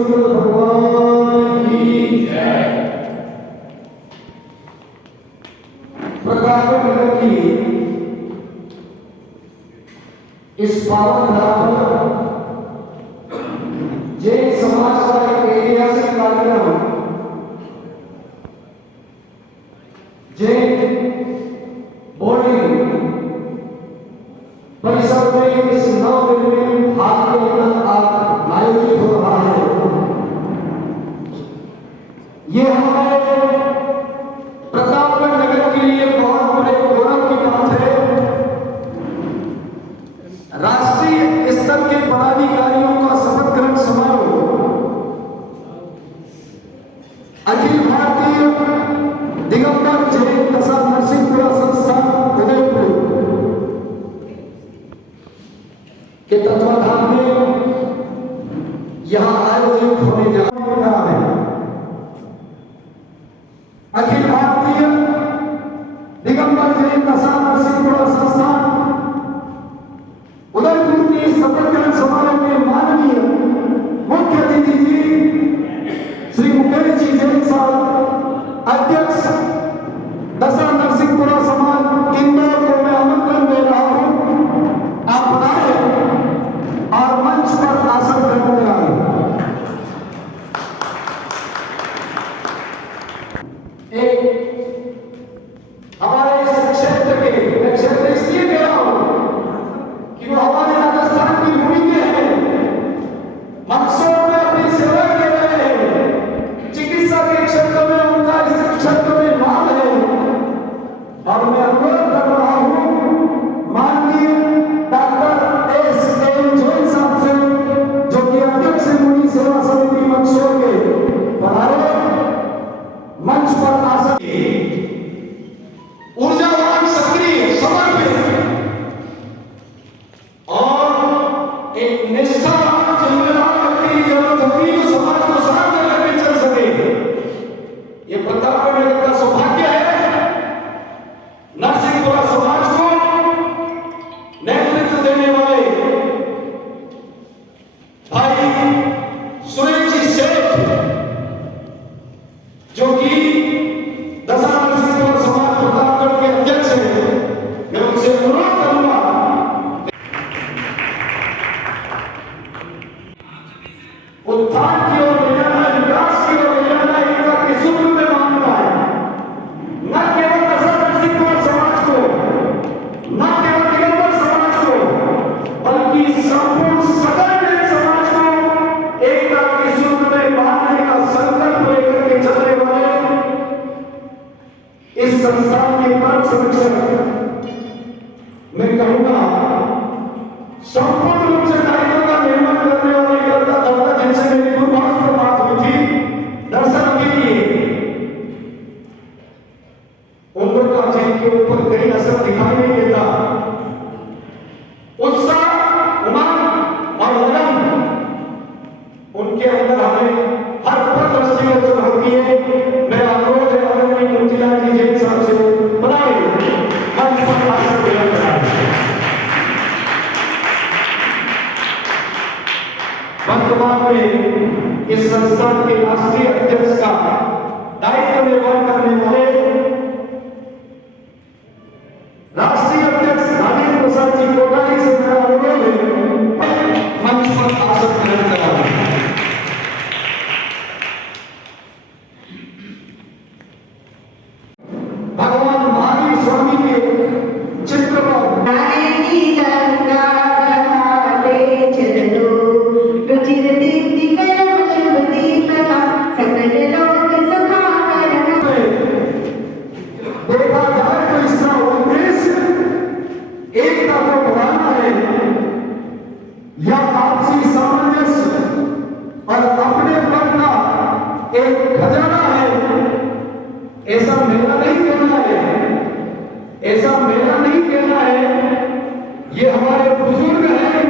शुक्र भगवान की जय। प्रताप नगर की इस पावन धाम पर जैन समाज का एक ऐतिहासिक कार्यक्रम जैन बोर्डिंग परिसर में इस नवनिर्मित भाग के अंदर आज आयोजित हो रहा है। ये हमारे प्रतापगढ़ नगर के लिए बहुत बड़े गौरव की बात है। राष्ट्रीय स्तर के पदाधिकारियों का शपथ ग्रहण समारोह अखिल भारतीय दिगंबर जैन दशा नरसिंहपुरा संस्थान उदयपुर के तत्वाधान में यहां आयोजित होने जा रहा है। अखिल भारतीय दिगंबर जैन दशा नरसिंहपुरा संस्थान उदयपुर के शपथ ग्रहण समारोह में माननीय मुख्य अतिथि जी श्री मुकेश जी जैन साहब अध्यक्ष दशा नरसिंहपुरा समाज इंदौर को मैं आमंत्रण दे रहा हूं। आप बनाए और मंच पर आसन ग्रहण कराएं। हमारे इस क्षेत्र के मैं क्षेत्र इसलिए कह रहा हूं कि वो हमारे राजस्थान की भूमि में है। मंदसौर में अपनी सेवा कर रहे हैं। चिकित्सा के क्षेत्र में उनका इस क्षेत्र में नाम है और मैं अनुरोध कर रहा हूं माननीय डॉक्टर एस एन जैन साहब से जो कि अध्यक्ष मुनि सेवा समिति मंदसौर के बनाए मंच पर आसन ऊर्जावान सक्रिय समर्पित और एक निष्ठावान जिम्मेदार व्यक्ति की जरूरत होती है जो समाज को सामने लेकर चल सके। ये प्रतापगढ़ नगर का सौभाग्य है। नरसिंहपुरा समाज को नेतृत्व देने वाले भाई सुरेश जी सेठ जो कि दशा नरसिंहपुरा समाज प्रतापगढ़ के अध्यक्ष हैं, मैं उनसे अनुरोध करूंगा उत्थान की ओर ले जाना है, विकास की ओर ले जाना है, एकता के सूत्र में बांधना है। न केवल दशा नरसिंहपुरा समाज को, न केवल दिगंबर समाज को, बल्कि संपूर्ण सकल जैन समाज को एकता के सूत्र में बांधने का संकल्प लेकर के चलने वाले इस संस्थान के परम संरक्षक मैं कहूंगा संपूर्ण रूप से दायित्व का निर्वहन करने वाले करता धर्ता जिनसे मेरी पूर्वास पर बात हुई थी दर्शन के लिए उम्र का जिनके ऊपर कई असर दिखाई नहीं देता उत्साह उमंग और लगन उनके अंदर हमें हर पल दृष्टिगोचर होती है। मैं अनुरोध है आदरणीय मूर्तिलाल जी जैन साहब से बनाए मंच पर आसन ग्रहण कराएं। वर्तमान में इस संस्थान के राष्ट्रीय अध्यक्ष का दायित्व निर्वहन करने वाले राष्ट्रीय अध्यक्ष राजेंद्र प्रसाद जी कोटारी से मेरा अनुरोध है मंच पर आसन ग्रहण कराएं। भगवान महावीर स्वामी के चित्र पर देखा जाए तो इसका उद्देश्य एकता को बढ़ाना है या आपसी सामंजस्य और अपने मन का एक खजाना है। ऐसा मेला नहीं कहना है, ऐसा मेला नहीं कहना है। ये हमारे बुजुर्ग हैं।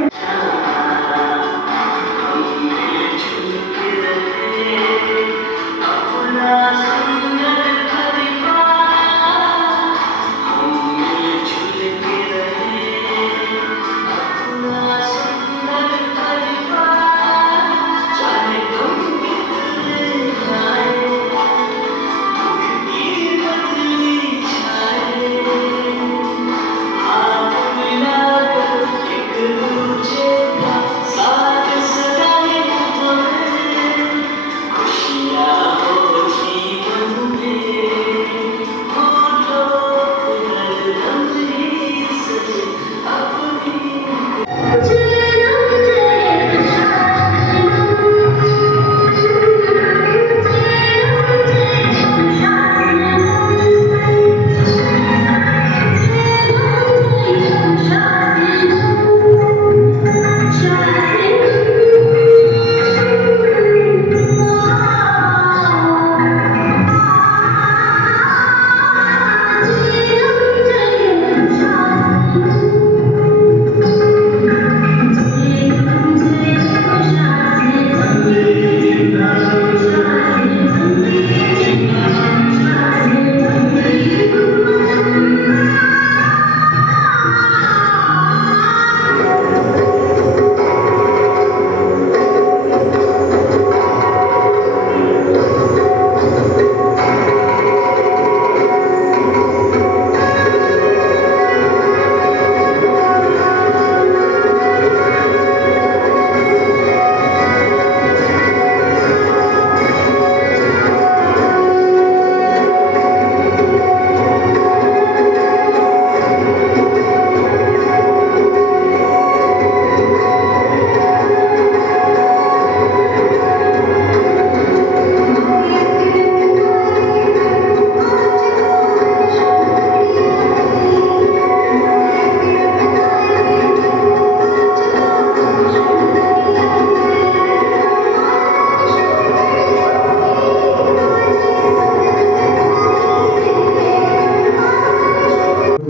Thank you.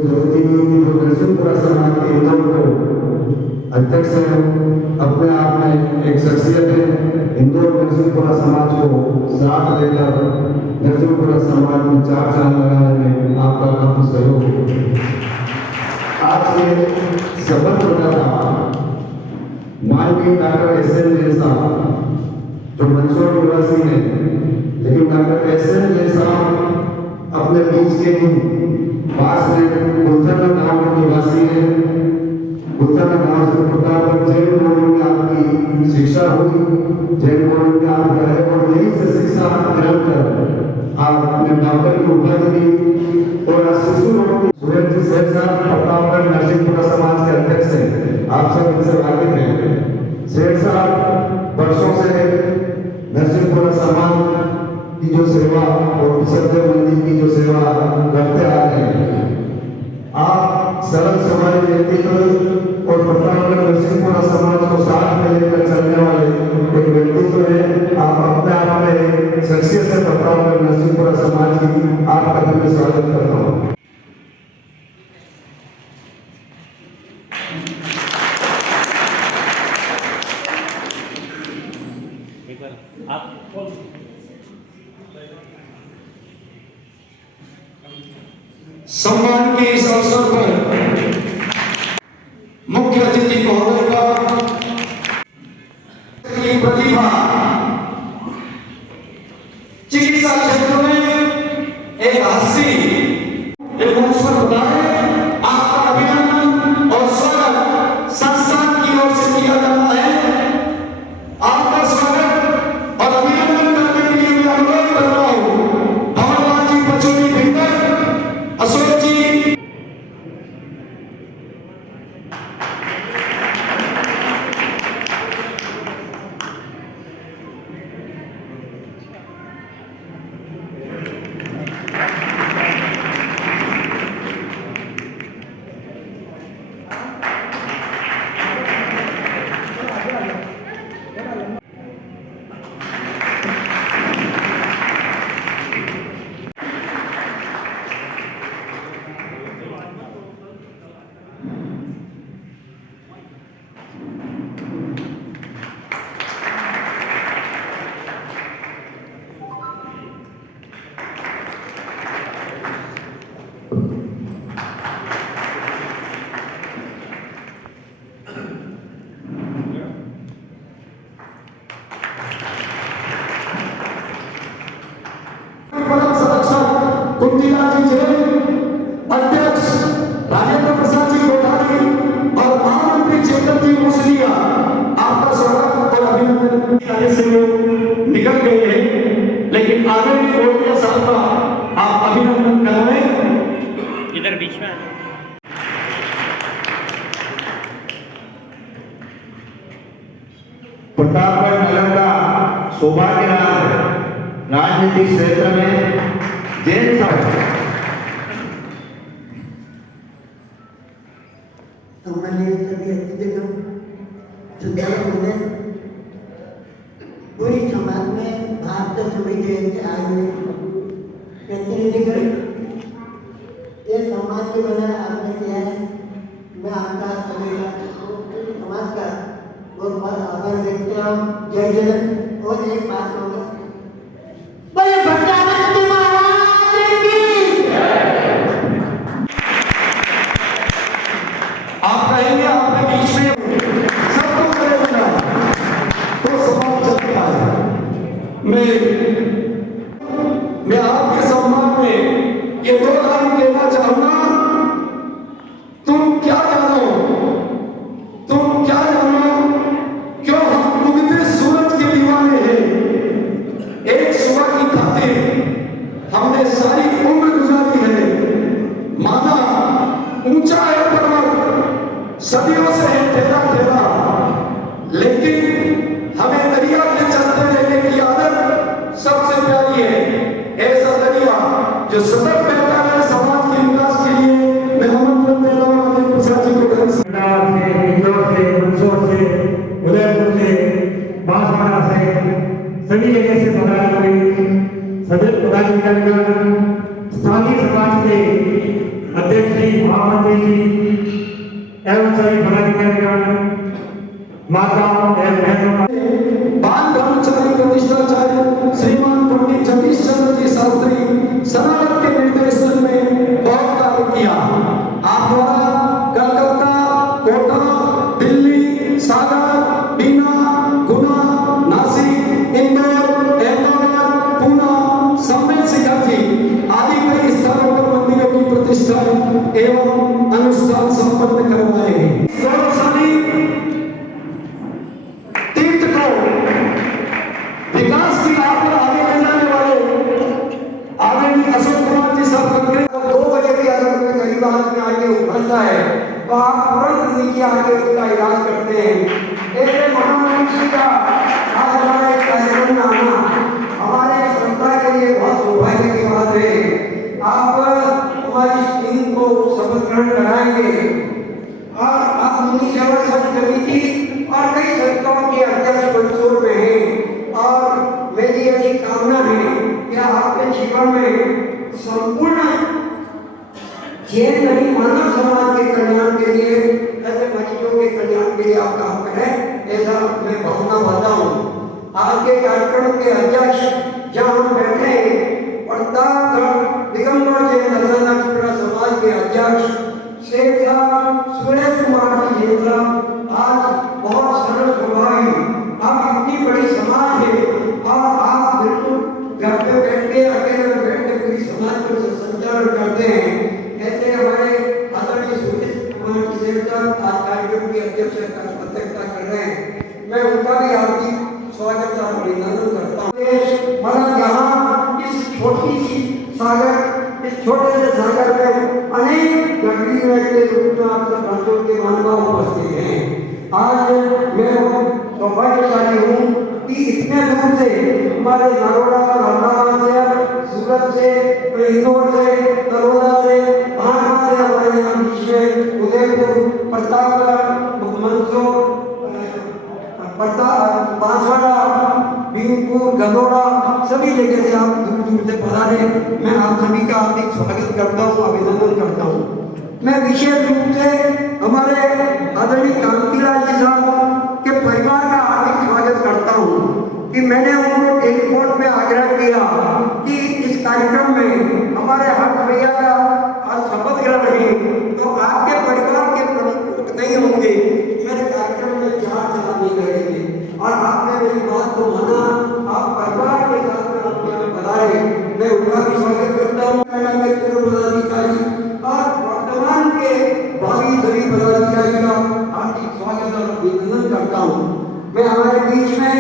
जरूरी नहीं कि जो नरसिंहपुरा समाज के इंदौर को अध्यक्ष है अपने आप में एक शख्सियत है। इंदौर नरसिंहपुरा समाज को साथ लेकर नरसिंहपुरा समाज में चार चांद लगाने में आपका काफी सहयोग है। आज ये शपथ होता था माननीय डॉक्टर एस.एन. जैन साहब जो मंदसौर निवासी है, लेकिन डॉक्टर एस.एन. जैन साहब अपने बीच के ही पास में गुलथाना गांव के निवासी है। गुलथाना गांव से प्रतापगढ़ जैन कॉलेज में आपकी शिक्षा हुई, जैन कॉलेज में आप रहे और यहीं से शिक्षा ग्रहण कर आपने डॉक्टर की उपाधि ली और शिशु रोग सुरेंद्र जी सेठ साहब प्रतापगढ़ नरसिंहपुरा समाज के अध्यक्ष हैं। आप सब इनसे वाकिफ हैं। सेठ साहब वर्षों से नरसिंहपुरा समाज की जो सेवा और विसर्जन मंदिर की जो सेवा करते आ रहे हैं, आप सरल समाज व्यक्तित्व और प्रतापगढ़ नरसिंहपुरा समाज को साथ में लेकर चलने वाले एक व्यक्तित्व है। आप अपने आप में शख्सियत से प्रतापगढ़ नरसिंहपुरा समाज की आपका दिल में स्वागत करता हूँ। सम्मान के इस अवसर पर मुख्य अतिथि महोदय का प्रतिभा चिकित्सा क्षेत्र में एक हस्ती एक अवसर होता है। आपका अभिनंदन और स्वागत संस्थान की ओर से किया जाता है। आपका स्वागत और अभिनंदन करने के लिए मैं अनुरोध कर रहा हूँ भवनलाल जी पचौरी भिंगर, अशोक जी, कुंतीलाल जी जैन, अध्यक्ष राजेंद्र प्रसाद जी कोठारी और महामंत्री चेतन जी मुसलिया, आपका स्वागत और अभिनंदन करने से वो निकल गए हैं, लेकिन आगे भी गोल्डिया साहब का आप अभिनंदन कराएं। इधर बीच में प्रतापगढ़ नगर का सौभाग्य रहा है राजनीतिक क्षेत्र में जैन साहब। पूरी समाज में भारत सभी जयंती आए हुए प्रतिनिधिगण ये समाज की वजह आपने किया है। मैं आपका सभी समाज का बहुत बहुत आभार व्यक्त करता हूँ। जय जगत। और एक बात होगा बड़े भट्टारक महाराज की आप कहेंगे आपके बीच में सबको करेगा तो समाज चलता है। मैं आपके सम्मान में ये दो लाइन कहना चाहूंगा। तुम क्या जानो, तुम क्या जानो, क्यों हम उगते सूरज के दीवाने हैं। एक सुबह की खातिर हमने सारी उम्र गुजारी है। माना ऊंचा है पर्वत, सदियों से है ठहरा ठहरा, लेकिन हमें दरिया के चलते रहने की आदत सबसे प्यारी है। ऐसा दरिया जो सतत बहता है समाज के विकास के लिए। मैं आमंत्रण दे रहा हूँ राजेंद्र प्रसाद जी को। इंदौर से, मंदसौर से, उदयपुर से, बांसवाड़ा से, सभी जगह से पदाधिकारी, स्थानीय समाज के अध्यक्ष श्री महामंत्री जी एवं सभी पदाधिकारीगण, माताओं एवं बहनों का बाल ब्रह्मचारी प्रतिष्ठाचार्य श्रीमान पंडित जगदीश चंद्र जी शास्त्री सनातन के निर्देशन में बहुत कार्य किया। आप द्वारा कलकत्ता, कोटा, दिल्ली, सागर, बीना, गुना, नासिक, इंदौर, अहमदाबाद, पूना, सम्मेल शिखर जी आदि कई स्थानों पर मंदिरों की प्रतिष्ठा एवं अनुष्ठान संपन्न करवाए हैं। गौरवशाली तीर्थ को विकास की राह पर आगे ले जाने वाले आदरणीय अशोक कुमार जी साहब कंकरे 2 बजे भी अगर कोई गरीब आदमी आके उभरता है तो आप तुरंत नीचे आके उसका इलाज करते हैं। ऐसे महामंत्री का आज हमारे कार्यक्रम में आना हमारे संस्था के लिए बहुत सौभाग्य की बात है। आप हमारी टीम को शपथ ग्रहण कराएंगे और आप मुनि सेवा संघ समिति और कई संस्थाओं के अध्यक्ष मंसूर में हैं और मेरी ऐसी कामना है कि आपके जीवन में संपूर्ण खेल नहीं मानव समाज के कल्याण के लिए ऐसे मरीजों के कल्याण के लिए आप काम करें, ऐसा मैं भावना पाता हूँ। आज के कार्यक्रम के अध्यक्ष जहाँ हम बैठे हैं प्रतापगढ़ दिगंबर जैन दर्शनार्थ समाज के अध्यक्ष शेख साहब सुरेश कुमार जी जैन साहब आज बहुत सरल स्वभावी, आप इतनी बड़ी समाज है और आप बिल्कुल घर पे बैठ के अकेले बैठ के पूरी समाज को संचालन करते हैं। ऐसे हमारे आदरणीय सुरेश कुमार जी जैन साहब आज कार्यक्रम की अध्यक्षता कर रहे हैं। मैं उनका भी हार्दिक स्वागत और अभिनंदन करता हूँ। मतलब यहाँ इस छोटी सी सागर, इस छोटे से सागर में अनेक गंभीर व्यक्ति रूप में आप सब बच्चों के मानव उपस्थित हैं। आज मैं सौभाग्यशाली हूँ कि इतने दूर से हमारे नरोड़ा, अहमदाबाद से, सूरत से, इंदौर से, नरोदा से, कहाँ से हमारे यहाँ बीच में उदयपुर, प्रतापगढ़, मंदसौर, बांसवाड़ा, भीमपुर, गदौड़ा सभी जगह से आप दूर दूर से पधारे। मैं आप सभी का हार्दिक स्वागत करता हूँ, अभिनंदन करता हूँ। मैं विशेष रूप से हमारे आदरणीय कांतिलाल जी साहब के परिवार का हार्दिक स्वागत करता हूँ कि मैंने उनको टेलीफोन पे आग्रह किया कि इस कार्यक्रम में हमारे हर्ष भैया का आज शपथ ग्रहण है तो आपके परिवार के प्रमुख नहीं होंगे, मेरे कार्यक्रम में 4 नहीं करेंगे और आपने मेरी बात को माना, आप परिवार के साथ में आप यहाँ पधारे। मैं उनका भी स्वागत करता हूँ। के पूर्व पदाधिकारी और वर्तमान के भावी सभी पदाधिकारी का हार्दिक स्वागत और अभिनंदन करता हूँ। मैं हमारे बीच में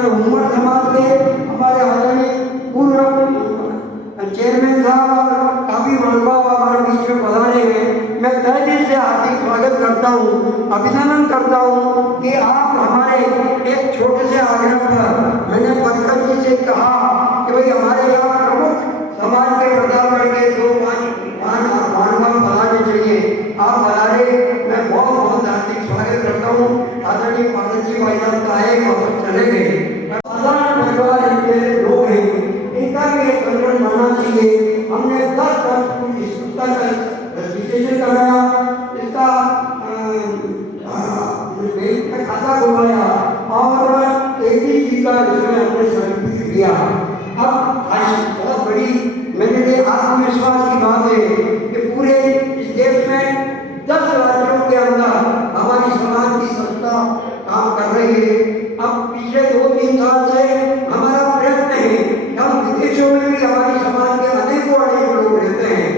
उमर समाज के हमारे आदरणीय पूर्व चेयरमैन साहब और काफी महानुभाव हमारे बीच में पधारे हैं। मैं तहे दिल से हार्दिक स्वागत करता हूँ, अभिनंदन करता हूँ कि आप हमारे एक छोटे से आग्रह पर मैंने पंकज जी से कहा कि भाई हमारे यहाँ प्रमुख समाज के प्रधान के 2-5 महानुभाव पधारने चाहिए, आप पधारे। मैं बहुत बहुत हार्दिक स्वागत करता हूँ। आदरणीय पाठक जी भाई साहब का है वापस चले गए। साधारण परिवार इनके लोग हैं, इनका भी एक कल्याण मानना चाहिए। हमने 10 वर्ष पूरी सुविधा का रजिस्ट्रेशन कराया, इसका बैंक में खाता खुलवाया और एडीजी का इसमें हमने सर्टिफिकेट दिया। अब बहुत बड़ी मेरे लिए आत्मविश्वास की बात है कि पूरे इस देश में 10 राज्यों के अंदर हमारी समाज की संस्था काम कर रही है। अब पिछले 2-3 साल से हमारा प्रयत्न है कि हम विदेशों में भी हमारी समाज के अनेक लोग रहते हैं,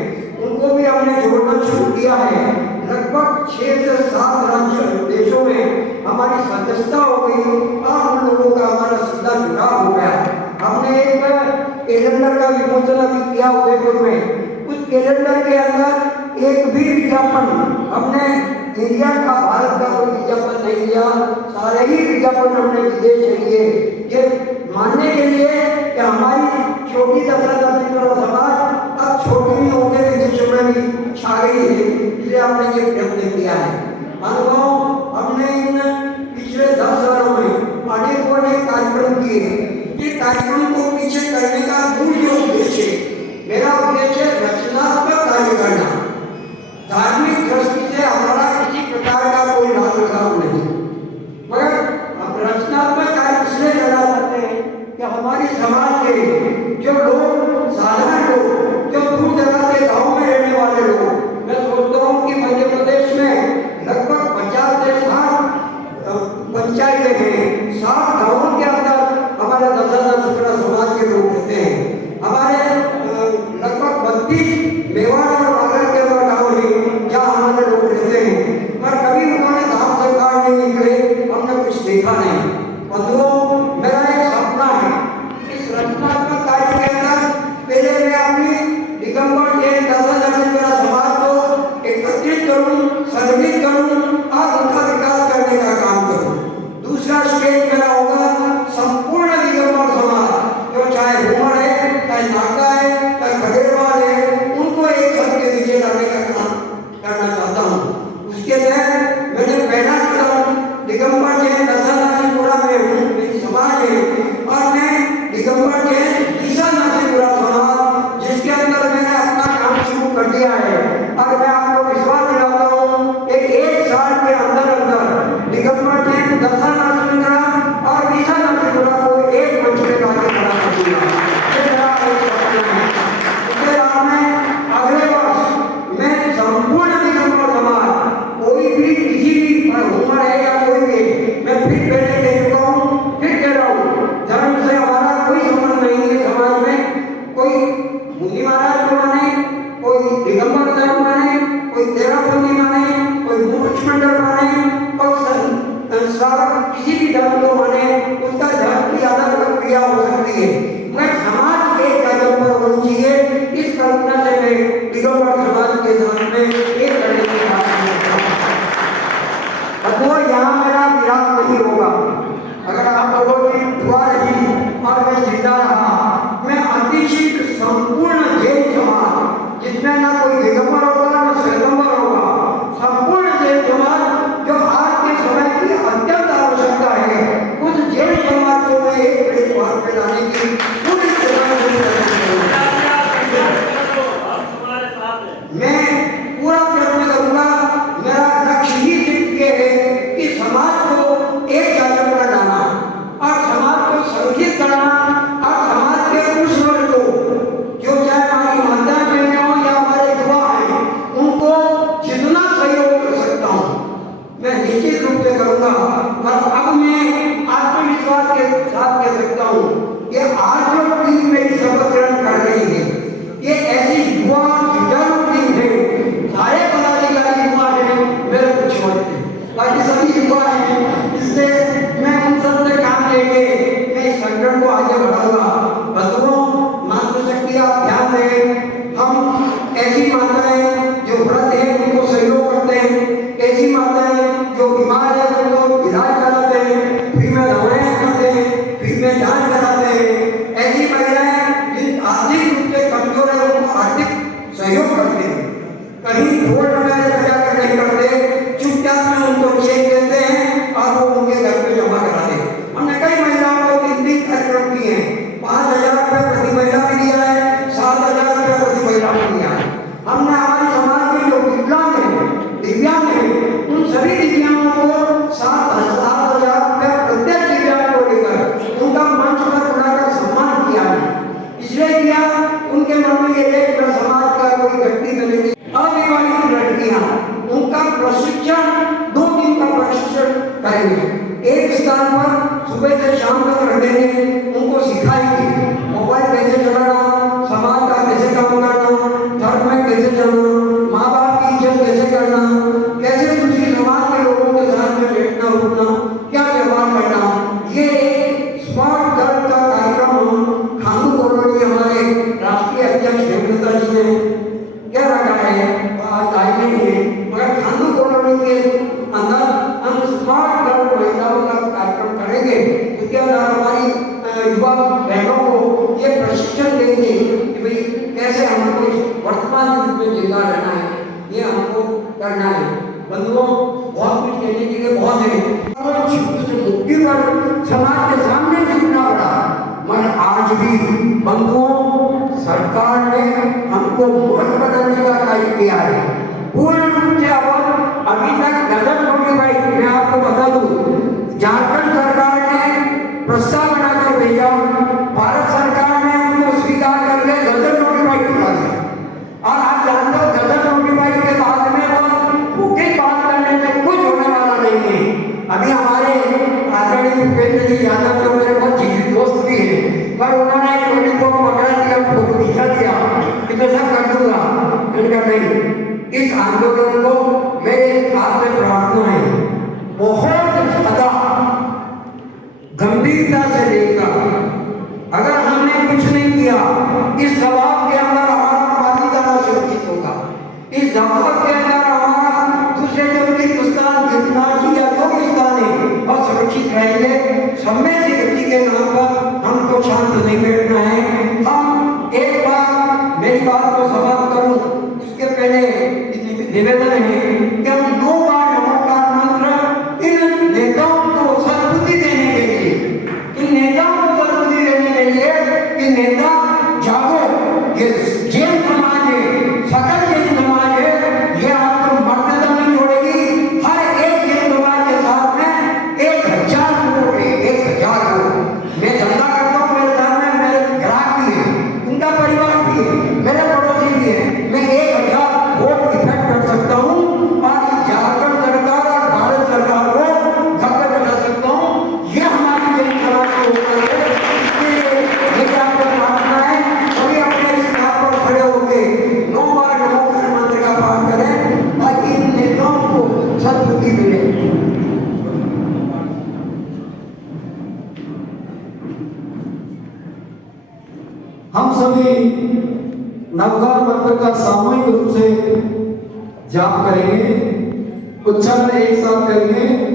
उनको भी हमने जोड़ना शुरू किया है। लगभग 6 से 7 राज्य देशों में हमारी सदस्यता हो गई और उन लोगों का हमारा सीधा जुड़ाव हो गया। हमने एक कैलेंडर का विमोचन अभी किया उदयपुर में। उस कैलेंडर के अंदर एक भी विज्ञापन हमने इंडिया का, भारत का कोई विज्ञापन नहीं दिया, सारे ही विज्ञापन हमने विदेश से लिए, ये मानने के लिए कि हमारी छोटी दशा समाज अब छोटी नहीं होकर विदेशों में भी छा गई है, इसलिए हमने ये प्रयत्न किया है। अनुभव हमने इन पिछले 10 सालों में अनेक कार्यक्रम किए। ये कार्यक्रम को पीछे करने का मूल उद्देश्य, मेरा उद्देश्य रचनात्मक कार्य करना। किसी भी धर्म को माने उसका धर्म की अलग अलग क्रिया हो सकती है, मगर समाज एक कदम पर होनी चाहिए। इस कल्पना से मैं दिगंबर समाज के साथ में एक लड़ने की बात करता हूँ। और यहाँ मेरा विराम नहीं होगा। अगर आप लोगों की दुआ रही और मैं जिंदा रहा, मैं अतिशीघ्र संपूर्ण जैन समाज, जिसमें ना कोई दिगंबर होगा ना श्वेतंबर होगा, संपूर्ण जैन समाज जो आज के समय की अत्यंत आवश्यकता है, उस जैन समाज को मैं एक प्लेटफॉर्म पे लाने की पूरी मैं पूरा प्रयत्न करूंगा। मेरा लक्ष्य ही सिर्फ ये है कि समाज को एक जगह पर लाना और समाज को संगठित करना और समाज के उस वर्ग को जो चाहे हमारी माताएं बहनें हों या हमारे युवा हैं, उनको जितना सहयोग कर सकता हूँ मैं निश्चित रूप से करूंगा। और अब मैं आत्मविश्वास के साथ कह सकता हूँ कि आज जो टीम मेरी शपथ ग्रहण कर रही है, ये ऐसी युवा जुटाऊ टीम है। सारे पदाधिकारी युवा हैं, मेरे कुछ छोड़ते बाकी सभी युवा हैं, इसलिए मैं उन सब से काम लेके मैं इस संगठन को आगे बढ़ाऊंगा। बंधुओं, मातृशक्ति आप ध्यान दें, हम ऐसी माताएं जो व्रत है उनको सहयोग करते हैं, ऐसी माताएं जो बीमार है उनको इलाज कराते हैं, फ्री में दवाएं करते हैं, फ्री में जांच कराते हैं, ऐसी महिलाएं जिन आर्थिक रूप से कमजोर है उनको आर्थिक सहयोग करते हैं, कहीं ढोल नगाड़े बजाकर नहीं करते, चुपचाप में उनको चेक देते हैं और वो उनके घर पे जमा कराते हैं। हमने कई महिलाओं को 3 कार्यक्रम किए हैं, 5,000 रुपये प्रति महिला भी दिया है, 7,000 रुपये प्रति महिला भी दिया है। हमने हमारे समाज में जो विकलांग है, दिव्यांग है, उन सभी दिव्यांगों को 7,000 रुपये प्रत्येक दिव्यांग को लेकर उनका मंच पर बुलाकर सम्मान किया है। इसलिए किया उनके मन में ये है कि समाज का कोई व्यक्ति मिलेगी। अविवाहित लड़कियां, उनका प्रशिक्षण 2 दिन का प्रशिक्षण करेंगे, एक स्थान पर सुबह से शाम तक रहेंगे, उनको सिखाएंगे मोबाइल कैसे चलाना, समाज का कैसे काम करना, धर्म में कैसे चलना, माँ बाप की इज्जत कैसे करना, कैसे दूसरी समाज के लोगों के साथ में बैठना उठना, क्या व्यवहार करना। ये एक स्मार्ट गर्ल का कार्यक्रम खानू कॉलोनी हमारे राष्ट्रीय अध्यक्ष हेमलता जी ने क्या रखा है, आज आई नहीं है, मगर खानू कॉलोनी के अंदर हम स्मार्ट गर्ल महिलाओं का कार्यक्रम करेंगे, उसके अंदर हमारी युवा बहनों को ये प्रशिक्षण देंगे कि भाई कैसे हमको इस वर्तमान युग में जिंदा रहना है, ये हमको करना है। बंधुओं, बहुत कुछ कहने के लिए बहुत है, मुक्ति पर समाज के सामने झुकना पड़ा, मगर आज भी बंधुओं सरकार ने हमको मन बदलने का कार्य किया है पूर्ण रूप से। अब अभी तक गजब होगी भाई, मैं आपको बता दूं, झारखंड सरकार ने प्रस्ताव बनाकर भेजा, भारत सरकार ने उनको स्वीकार करके गजब नोटिफाइड करा दिया। और आप जानते हो गजब नोटिफाइड के बाद में वो मुख्य बात करने में कुछ होने वाला नहीं है। अभी हमारे आदरणीय भूपेंद्र जी यादव जो मेरे बहुत जीवित दोस्त भी हैं, पर उन्होंने एक नोटिस को पकड़ा दिया, फोटो खींचा दिया कि मैं सब कर दूंगा, इनका नहीं। इस आंदोलन को मेरे आपसे प्रार्थना है, बहुत ज्यादा गंभीरता से लेकर, अगर हमने कुछ नहीं किया, इस दबाव के अंदर हमारा पालीदाना सुरक्षित होगा, इस दबाव के अंदर हमारा दूसरे जो हिंदुस्तान जितना किया जो भी स्थान है और सुरक्षित रहेंगे। सब में से व्यक्ति के नाम पर हमको शांत नहीं बैठना है। हम एक बार मेरी बात को समाप्त करूं उसके पहले निवेदन है कि हम 2 बार नमस्कार मंत्र इन नेताओं को सद्बुद्धि देने के लिए, इन नेताओं को सद्बुद्धि देने के लिए कि नेता जागो, ये जैन समाज है, सकल जैन समाज है, ये आपको मर्यादा नहीं छोड़ेगी। हर एक जैन समाज के साथ में 1,000 लोग है, 1,000 लोग। मैं धंधा करता हूँ, मेरे साथ में मेरे ग्राहक भी है, उनका परिवार भी है, मेरे पड़ोसी भी है, मैं 1,000 वोट इफेक्ट कर सकता हूँ। और झारखंड सभी नवकार मंत्र का सामूहिक रूप से जाप करेंगे। उच्चारण एक साथ करेंगे।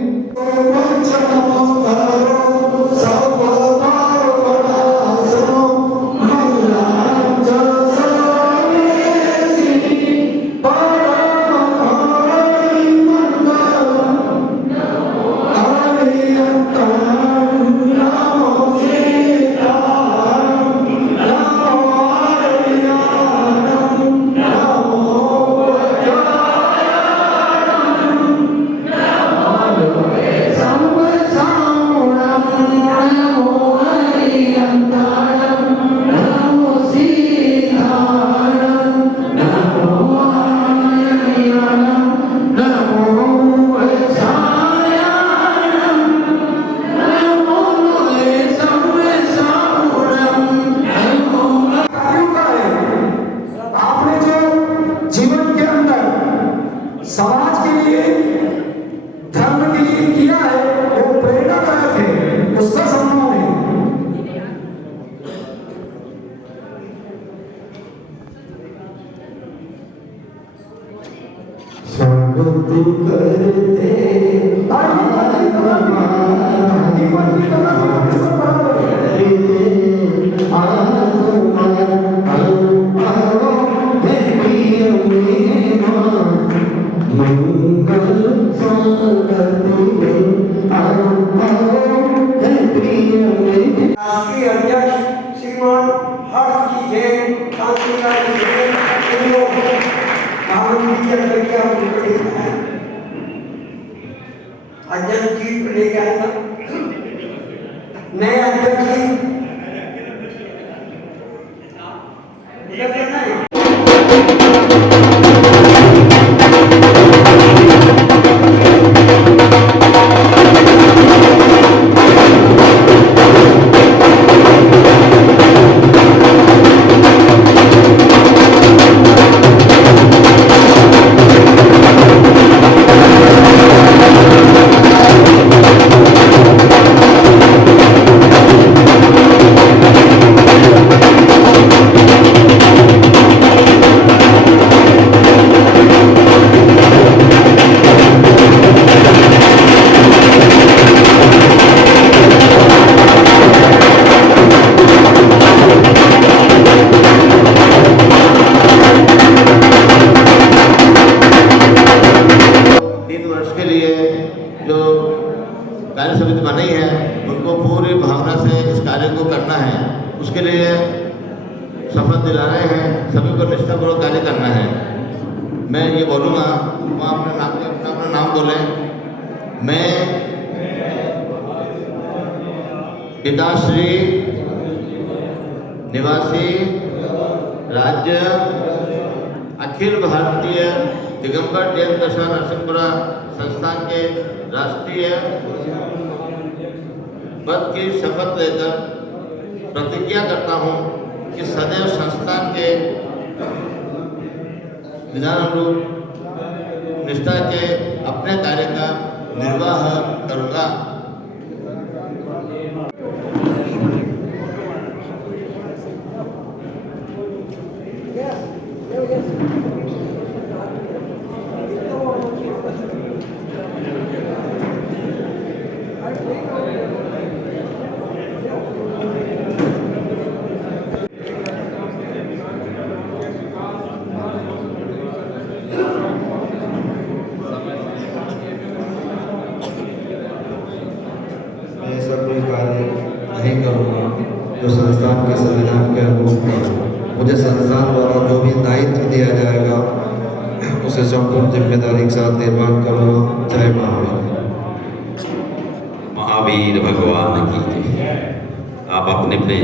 समाज के लिए, धर्म के लिए किया है, वो प्रेरणादायक है, उसका सम्मान है। स्वागत करते राष्ट्रीय अध्यक्ष श्रीमान हर्ष जी जैन, क्रांतिकारी जैन, की अंदर है अध्यक्ष जी को लेकर आया था। नए अध्यक्ष जी कार्य समिति बनाई है, उनको पूरी भावना से इस कार्य को करना है। उसके लिए शपथ दिला रहे हैं, सभी को निष्ठापूर्वक कार्य करना है। मैं ये बोलूँगा, वहाँ अपना नाम बोलें। मैं पिताश्री निवासी राज्य अखिल भारतीय दिगंबर जैन दशा नरसिंहपुरा संस्थान के राष्ट्रीय पद की शपथ लेकर प्रतिज्ञा करता हूँ कि सदैव संस्थान के विधानानुरूप निष्ठा के अपने कार्य का निर्वाह करूँगा। नहीं करूँगा जो संस्थान के संविधान के अनुरूप है। मुझे संस्थान द्वारा जो भी दायित्व दिया जाएगा उसे संपूर्ण जिम्मेदारी के साथ निर्वहन करूँगा। जय महावीर। महावीर भगवान की जय। आप अपने अपने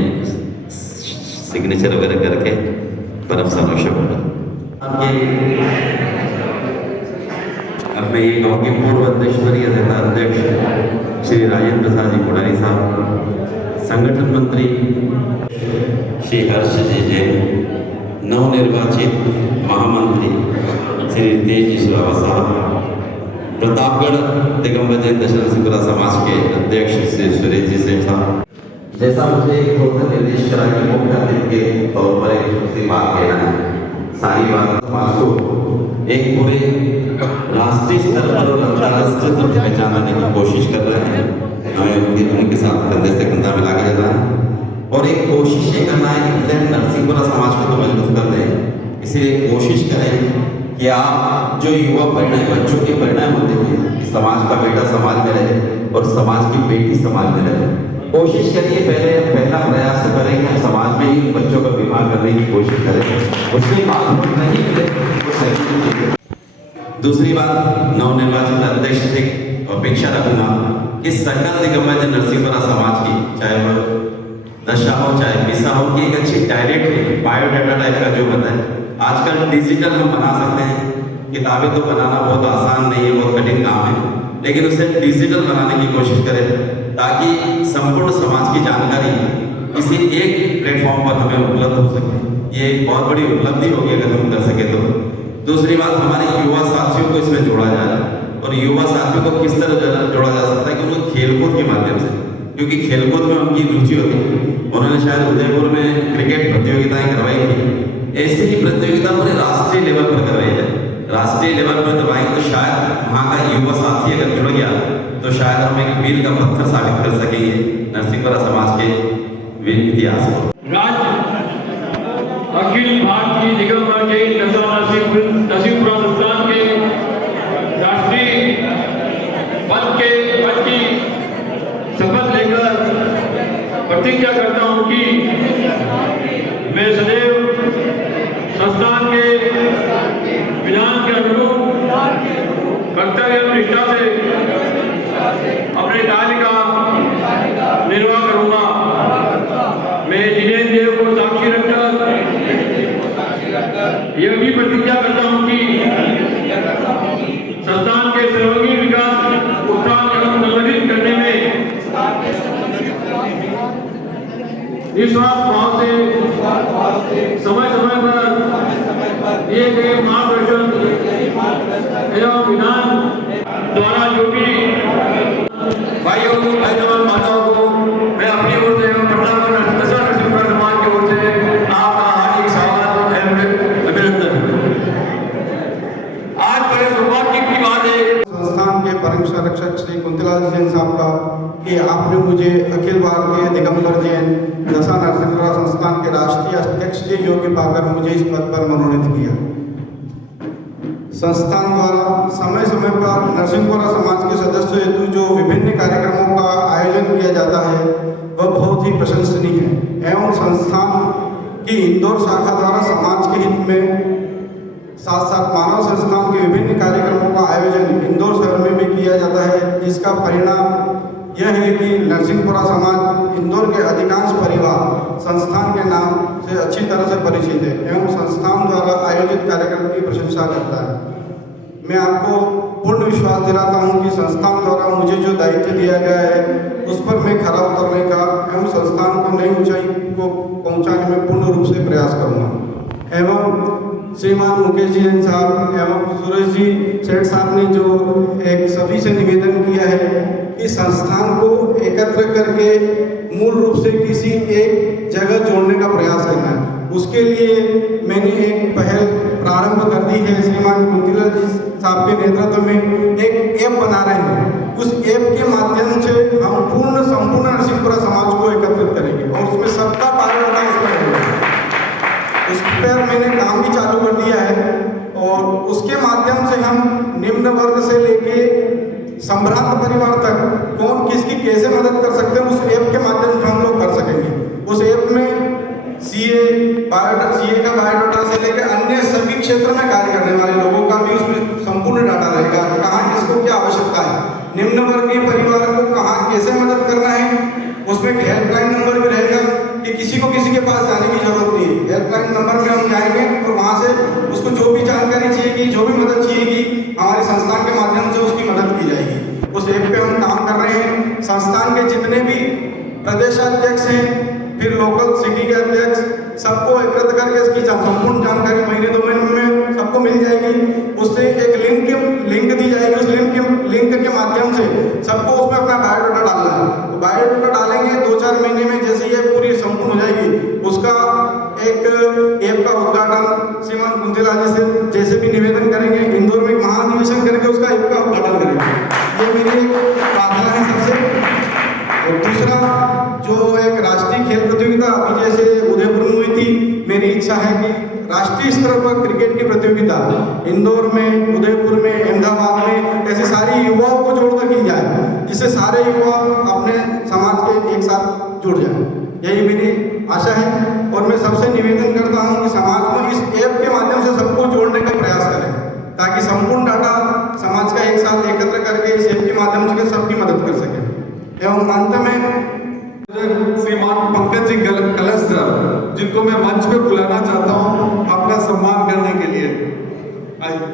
सिग्नेचर वगैरह करके परम सर्वशक्ति अब मैं ये कहूँ कि पूर्व अध्यक्षीय अध्यक्ष श्री राजेंद्र प्रसाद जी कोठारी साहब, संगठन मंत्री श्री हर्ष जी जैन, नवनिर्वाचित महामंत्री श्री तेज जी श्रावत साहब, प्रतापगढ़ दिगंबर जैन दशा नरसिंहपुरा समाज के अध्यक्ष श्री सुरेश जी सेठ साहब, जैसा मुझे थोड़ा सा निर्देश करा कि मुख्य अतिथि के तौर पर एक छोटी बात कहना है, सारी बात समाज को एक पूरे राष्ट्रीय स्तर पर और अंतर्राष्ट्रीय स्तर पर पहचान लाने की कोशिश कर रहे हैं। हमें उनके साथ कंधे से कंधा मिला के जाना है और एक कोशिश ये करना है कि नरसिंहपुरा समाज को तो मजबूत कर दें। इसलिए कोशिश करें कि आप जो युवा परिणय बच्चों के परिणय होते हैं कि समाज का बेटा समाज में रहे और समाज की बेटी समाज में रहे, कोशिश करिए पहला प्रयास करें कि हम समाज में ही बच्चों का विवाह करने की कोशिश करें। उसके बाद नहीं मिले तो सही। दूसरी बात, नवनिर्वाचित अध्यक्ष से अपेक्षा रखूंगा कि सकल दिग्गज नरसिंहपुरा समाज की, चाहे वह दशा हो चाहे पिसा हो, कि एक अच्छी डायरेक्ट बायोडाटा टाइप का जो बताए। आजकल डिजिटल हम बना सकते हैं, किताबें तो बनाना बहुत आसान नहीं है, बहुत कठिन काम है, लेकिन उसे डिजिटल बनाने की कोशिश करें ताकि संपूर्ण समाज की जानकारी किसी एक प्लेटफॉर्म पर हमें उपलब्ध हो सके। ये एक बहुत बड़ी उपलब्धि होगी अगर हम कर सके तो। दूसरी बात, हमारे युवा साथियों को इसमें जोड़ा जाए और युवा साथियों को किस तरह जोड़ा जा सकता है कि उनको खेलकूद के माध्यम से, क्योंकि खेलकूद में उनकी रुचि होती है। उन्होंने शायद उदयपुर में क्रिकेट प्रतियोगिताएं करवाई थी, ऐसी ही प्रतियोगिता पूरे राष्ट्रीय लेवल पर करवाई जाए। राष्ट्रीय लेवल पर करवाएंगे तो शायद वहाँ का युवा साथी अगर जुड़ गया तो शायद हम एक मील का पत्थर साबित कर सकेंगे नरसिंहपुरा समाज के इतिहास को। अखिल भारतीय दिगंबर जैन नरसिंहपुरा संस्थान के राष्ट्रीय पद की शपथ लेकर प्रतिज्ञा करता हूं कि मैं सदैव संस्थान के विधान के अनुरूप कर्तव्य एवं निष्ठा से अपने कार्य का निर्वाह करूंगा। मैं जिनेन्द्र देव को साक्षी रखकर यह भी प्रतिज्ञा करता हूं कि संस्थान के सर्वांगीण विकास, उत्थान एवं संगठित करने में निस्वार्थ भाव से समय समय पर दिए गए मार्गदर्शन एवं विधान द्वारा जो भी भाइयों बहनों माताओं को मैं अपनी ओर से एवं नरसिंहपुरा समाज की ओर से आपका हार्दिक स्वागत एवं अभिनंदन। आज बड़े सौभाग्य की बात है संस्थान के परम संरक्षक श्री कुंतीलाल जैन साहब का कि आपने मुझे अखिल भारतीय दिगंबर जैन दशा नरसिंहपुरा संस्थान के राष्ट्रीय अध्यक्ष के योग्य पाकर मुझे इस पद पर मनोनीत किया। संस्थान द्वारा समय समय पर नरसिंहपुरा समाज के सदस्यों हेतु जो विभिन्न कार्यक्रमों का आयोजन किया जाता है वह बहुत ही प्रशंसनीय है एवं संस्थान की इंदौर शाखा द्वारा समाज के हित में साथ साथ मानव संस्थान के विभिन्न कार्यक्रमों का आयोजन इंदौर शहर में भी किया जाता है, जिसका परिणाम यह है कि नरसिंहपुरा समाज इंदौर के अधिकांश परिवार संस्थान के नाम से अच्छी तरह से परिचित है एवं संस्थान द्वारा आयोजित कार्यक्रम की प्रशंसा करता है। मैं आपको पूर्ण विश्वास दिलाता हूं कि संस्थान द्वारा मुझे जो दायित्व दिया गया है उस पर मैं खरा उतरने का एवं संस्थान को नई ऊंचाई को पहुंचाने में पूर्ण रूप से प्रयास करूंगा। एवं श्रीमान मुकेश जी जैन साहब एवं सूरज जी सेठ साहब ने जो एक सभी से निवेदन किया है कि संस्थान को एकत्र करके मूल रूप से किसी एक जगह जोड़ने का प्रयास करना है, उसके लिए मैंने एक पहल प्रारंभ कर दी है। श्रीमान कुंतीलाल जी साहब के नेतृत्व में एक ऐप बना रहे हैं। उस ऐप के माध्यम से हम संपूर्ण नरसिंहपुरा समाज को एकत्रित करेंगे और उसमें सबका बायोडाटा उसमें रहेगा। उस पर मैंने काम भी चालू कर दिया है और उसके माध्यम से हम निम्न वर्ग से लेके संभ्रांत परिवार तक कौन किसकी कैसे मदद कर सकते हैं उस ऐप के माध्यम से हम लोग कर सकेंगे। उस ऐप में सीए का बायोडाटा से लेकर अन्य सभी क्षेत्र में कार्य करने वाले लोगों का भी उसमें संपूर्ण डाटा रहेगा, कहाँ किसको क्या आवश्यकता है, निम्न वर्गीय परिवार को कहाँ कैसे मदद करना है। उसमें एक हेल्पलाइन नंबर भी रहेगा कि किसी को किसी के पास जाने की जरूरत नहीं है। हेल्पलाइन नंबर में हम जाएंगे और वहाँ से उसको जो भी जानकारी चाहिएगी, जो भी मदद चाहिएगी, हमारे संस्थान के माध्यम से उसकी मदद की जाएगी। उस ऐप पे हम काम कर रहे हैं। संस्थान के जितने भी प्रदेशाध्यक्ष हैं, फिर लोकल सिटी के अध्यक्ष, सबको एकत्र करके इसकी संपूर्ण जानकारी महीने 2 महीने में सबको मिल जाएगी। उससे एक लिंक दी जाएगी। उस लिंक के माध्यम से सबको उसमें अपना बायोडाटा डालना है। तो बायोडाटा डालेंगे 2-4 महीने में प्रतियोगिता इंदौर में, उदयपुर में, अहमदाबाद में ऐसे सारे युवाओं को जोड़कर की जाए, जिससे सारे युवा अपने समाज के एक साथ जुड़ जाए। यही मेरी आशा है और मैं सबसे निवेदन करता हूं कि समाज को इस ऐप के माध्यम से सबको जोड़ने का प्रयास करें, ताकि संपूर्ण डाटा समाज का एक साथ एकत्र करके इस ऐप के माध्यम से सबकी मदद कर सके। एवं अंत में श्रीमान पंकज जी कलस्तर, जिनको मैं मंच पे बुलाना चाहता हूं अपना सम्मान करने के लिए। आइए।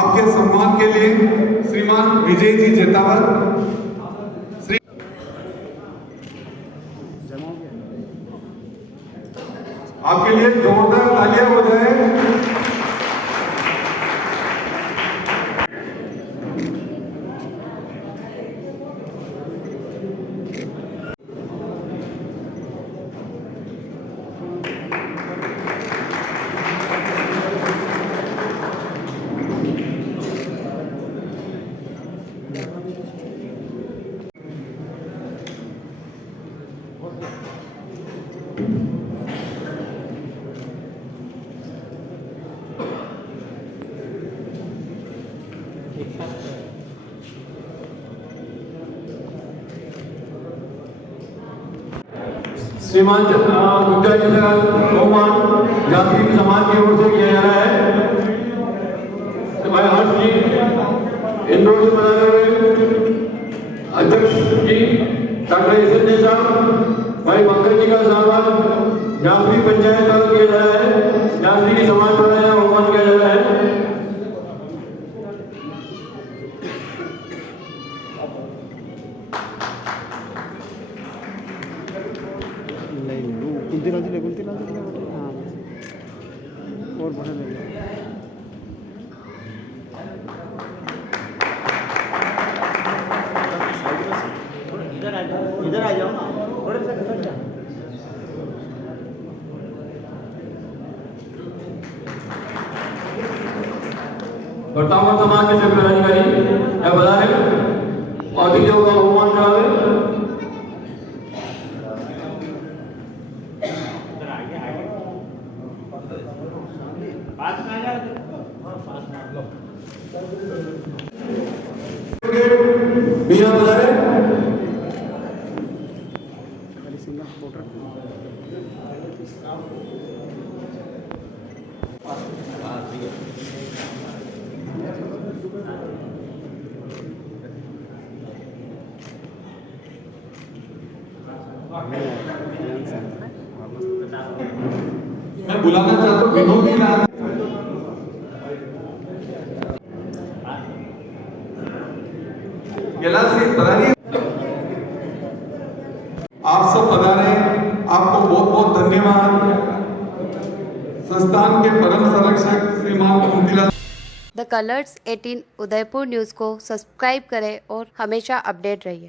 आपके सम्मान के लिए श्रीमान विजय जी जेतावत, आपके लिए जोरदार तालियां हो जाए। श्रीमान गुप्ता जी का बहुमान जाति समाज की ओर से किया जा रहा है। भाई हर्ष जी इंदौर से बनाए हुए अध्यक्ष जी डॉक्टर एस साहब, भाई पंकज जी का सम्मान जाति पंचायत द्वारा किया जा रहा है, जाति की समाज द्वारा यहाँ बहुमान किया जा रहा है। और बढ़ने लगे। इधर आ जाओ थोड़े से निकल जाओ। वर्तमान समाज के सभी पदाधिकारी या बता रहे अतिथियों का बहुमान करावे। बिना बताए मैं बुलाना चाहता हूँ विनोदी लाल। आप सब पधारे, आपको बहुत बहुत धन्यवाद। संस्थान के परम संरक्षक श्रीमान Motilal. The colours 18 Udaipur news को सब्सक्राइब करें और हमेशा अपडेट रहिए।